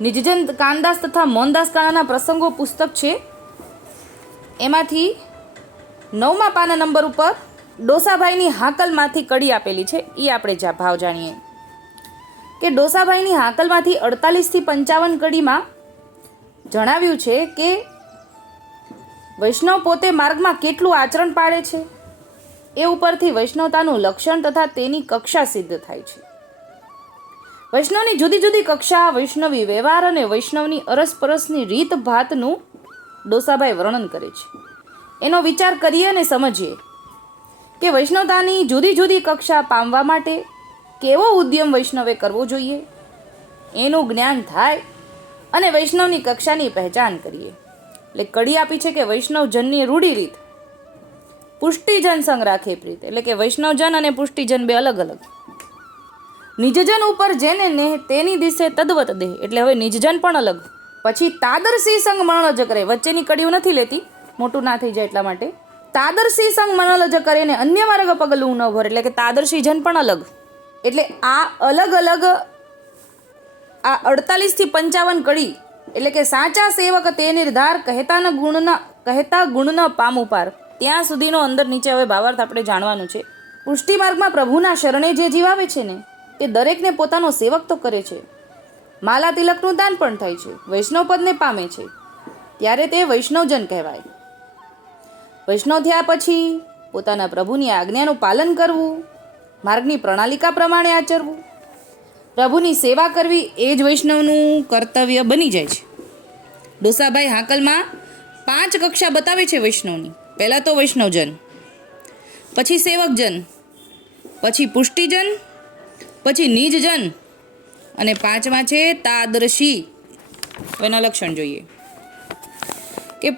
નિજજન કાનદાસ તથા મોહનદાસ કાણાના પ્રસંગો પુસ્તક છે. એમાંથી 9મા પાના નંબર ઉપર ડોસાભાઈની હાકલમાંથી કડી આપેલી છે. એ આપણે ભાવ જાણીએ કે ડોસાભાઈની હાકલમાંથી 48 થી 55 કડીમાં જણાવ્યું છે કે વૈષ્ણવ પોતે માર્ગમાં કેટલું આચરણ પાડે છે એ ઉપરથી વૈષ્ણવતાનું લક્ષણ તથા તેની કક્ષા સિદ્ધ થાય છે. વૈષ્ણવની જુદી જુદી કક્ષા, વૈષ્ણવી વ્યવહાર અને વૈષ્ણવની અરસપરસની રીત ભાતનું ડોસાભાઈ વર્ણન કરે છે. એનો વિચાર કરીએ અને સમજીએ કે વૈષ્ણવતાની જુદી જુદી કક્ષા પામવા માટે કેવો ઉદ્યમ વૈષ્ણવે કરવો જોઈએ, એનું જ્ઞાન થાય અને વૈષ્ણવની કક્ષાની પહેચાન કરીએ. એટલે કડી આપી છે કે વૈષ્ણવજનની રૂઢી રીત, પુષ્ટિજન સંગ રાખે પ્રીત. એટલે કે વૈષ્ણવજન અને પુષ્ટિજન બે અલગ અલગ. નિજજન ઉપર જેને નેહ તેની દિશે તદ્વત દેહ. એટલે હવે નિજજન પણ અલગ. પછી તાદરસી સંગ મનોલજ કરે. વચ્ચેની કડીઓ નથી લેતી, મોટું ના થઈ જાય એટલા માટે. તાદરસી સંગ મનોલજ કરે ને અન્ય માર્ગ પગલું ન ભરે. એટલે કે તાદરસી જન પણ અલગ. એટલે આ અલગ અલગ આ 48 થી 55 કડી એટલે કે સાચા સેવક તે નિર્ધાર કહેતા ગુણના પામું પાર. ત્યાં સુધીનો અંદર નીચે હવે ભાવાર્થ આપણે જાણવાનું છે. પુષ્ટિ માર્ગમાં પ્રભુના શરણે જે જીવાવે છે ને તે દરેકને પોતાનો સેવક તો કરે છે. માલા તિલકનું દાન પણ થાય છે, વૈષ્ણવ પદને પામે છે, ત્યારે તે વૈષ્ણવજન કહેવાય. વૈષ્ણવ થયા પછી પોતાના પ્રભુની આજ્ઞાનું પાલન કરવું, માર્ગની પ્રણાલિકા પ્રમાણે આચરવું, પ્રભુની સેવા કરવી એ જ વૈષ્ણવનું કર્તવ્ય બની જાય છે. ડોસાભાઈ હાકલમાં 5 કક્ષા બતાવે છે વૈષ્ણવની. પહેલાં તો વૈષ્ણવજન, પછી સેવકજન, પછી પુષ્ટિજન, પછી નિજજન અને 5મા છે તાદર્શી. એના લક્ષણ જોઈએ કે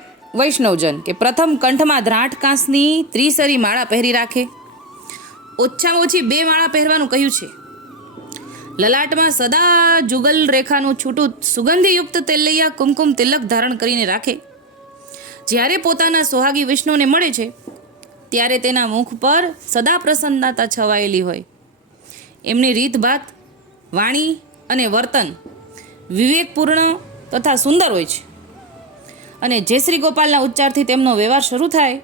વૈષ્ણવજન કે પ્રથમ કંઠમાં દ્રાંઠ કાંસની ત્રિસરી માળા પહેરી રાખે. ઓછામાં ઓછી 2 માળા પહેરવાનું કહ્યું છે. લલાટમાં સદા જુગલ રેખાનું છૂટું સુગંધીયુક્ત તેલૈયા કુમકુમ તિલક ધારણ કરીને રાખે. જ્યારે પોતાના સોહાગી વિષ્ણુને મળે છે ત્યારે તેના મુખ પર સદા પ્રસન્નતા છવાયેલી હોય. એમની રીતભાત, વાણી અને વર્તન વિવેકપૂર્ણ તથા સુંદર હોય છે. અને જય શ્રી ગોપાલના ઉચ્ચારથી તેમનો વ્યવહાર શરૂ થાય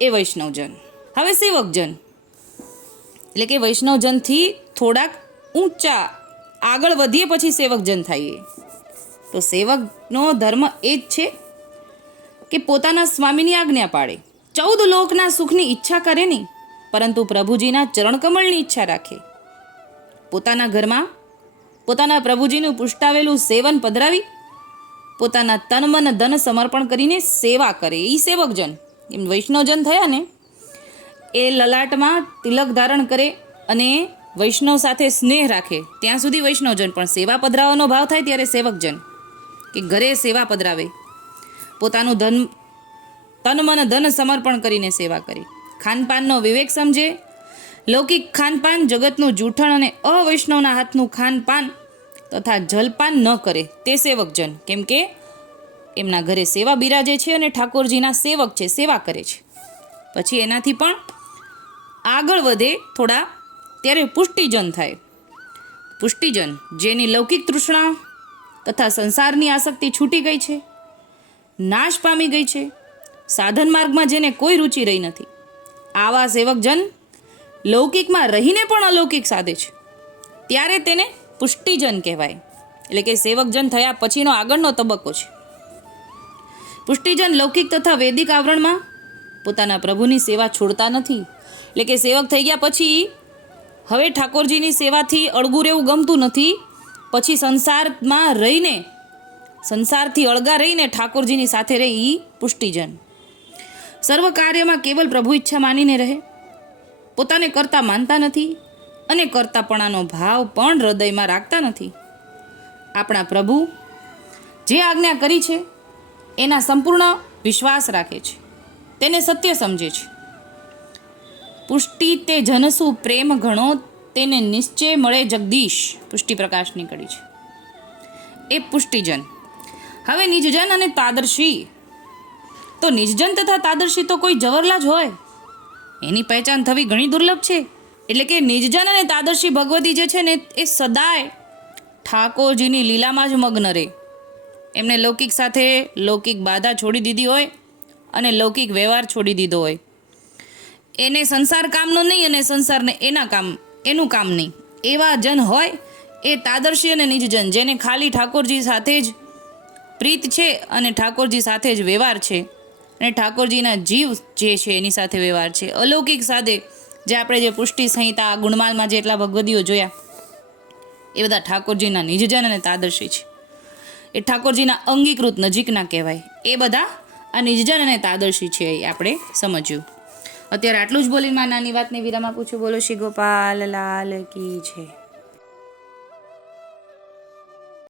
એ વૈષ્ણવજન. હવે સેવકજન એટલે કે વૈષ્ણવજનથી થોડાક ઊંચા આગળ વધીએ પછી સેવકજન થઈએ. તો સેવકનો ધર્મ એ જ છે કે પોતાના સ્વામીની આજ્ઞા પાડે, 14 લોકના સુખની ઈચ્છા કરે નહીં, પરંતુ પ્રભુજીના ચરણકમળની ઈચ્છા રાખે. પોતાના ઘરમાં પોતાના પ્રભુજીનું પુષ્ટાવેલું સેવન પધરાવી પોતાના તન મન ધન સમર્પણ કરીને સેવા કરે એ સેવકજન. એમ વૈષ્ણવજન થયા ને એ લલાટમાં તિલક ધારણ કરે અને વૈષ્ણવ સાથે સ્નેહ રાખે ત્યાં સુધી વૈષ્ણવજન. પણ સેવા પધરાવવાનો ભાવ થાય ત્યારે સેવકજન કે ઘરે સેવા પધરાવે, પોતાનું તન મન ધન સમર્પણ કરીને સેવા કરે. ખાનપાનનો વિવેક સમજે, લૌકિક ખાનપાન, જગતનું જૂઠણ અને અવૈષ્ણવના હાથનું ખાનપાન તથા જલપાન ન કરે તે સેવકજન. કેમ કે એમના ઘરે સેવા બિરાજે છે અને ઠાકોરજીના સેવક છે, સેવા કરે છે. પછી એનાથી પણ આગળ વધે થોડા ત્યારે પુષ્ટિજન થાય. પુષ્ટિજન જેની લૌકિક તૃષ્ણા તથા સંસારની આસક્તિ છૂટી ગઈ છે, નાશ પામી ગઈ છે, સાધન માર્ગમાં જેને કોઈ રુચિ રહી નથી, આવા સેવકજન લૌકિકમાં રહીને પણ અલૌકિક સાધે છે ત્યારે તેને પુષ્ટિજન કહેવાય. એટલે કે સેવકજન થયા પછીનો આગળનો તબક્કો છે. પુષ્ટિજન લૌકિક તથા વૈદિક આવરણમાં પોતાના પ્રભુની સેવા છોડતા નથી. એટલે કે સેવક થઈ ગયા પછી હવે ઠાકોરજીની સેવાથી અળગું રહેવું ગમતું નથી. પછી સંસારથી અળગા રહીને ઠાકોરજીની સાથે રહે એ પુષ્ટિજન. સર્વ કાર્યમાં કેવલ પ્રભુ ઈચ્છા માનીને રહે, પોતાને કરતા માનતા નથી અને કરતાપણાનો ભાવ પણ હૃદયમાં રાખતા નથી. આપણા પ્રભુ જે આજ્ઞા કરી છે એના સંપૂર્ણ વિશ્વાસ રાખે છે, તેને સત્ય સમજે છે. પુષ્ટિ તે જનસુ પ્રેમ ઘણો તેને નિશ્ચય મળે જગદીશ. પુષ્ટિ પ્રકાશની કડી છે એ પુષ્ટિજન. હવે નિજજન અને તાદર્શી. તો નિજજન તથા તાદર્શી તો કોઈ જવરલા જ હોય, એની પહેચાન થવી ઘણી દુર્લભ છે. એટલે કે નિજજન અને તાદર્શી ભગવતી જે છે ને એ સદાય ઠાકોરજીની લીલામાં જ મગ્ન રહે. એમને લૌકિક સાથે લૌકિક બાધા છોડી દીધી હોય અને લૌકિક વ્યવહાર છોડી દીધો હોય. એને સંસાર કામનો નહીં અને સંસારને એનું કામ નહીં. એવા જન હોય એ તાદર્શી અને નિજજન, જેને ખાલી ઠાકોરજી સાથે જ પ્રીત છે અને ઠાકોરજી સાથે જ વ્યવહાર છે અને ઠાકોરજીના જીવ જે છે એની સાથે વ્યવહાર છે. અલૌકિક સાથે જે આપણે જે પુષ્ટિ સંહિતા ગુણમાલમાં જેટલા ભગવદીઓ જોયા એ બધા ઠાકોરજીના નિજજન અને તાદર્શી છે. એ ઠાકોરજીના અંગીકૃત નજીકના કહેવાય. એ બધા આ નિજજન અને તાદર્શી છે એ આપણે સમજ્યું. અત્યારે આટલું જ બોલીને મારી નાની વાતને વિરામ આપું છું. બોલો શ્રી ગોપાલ લાલ કી છે.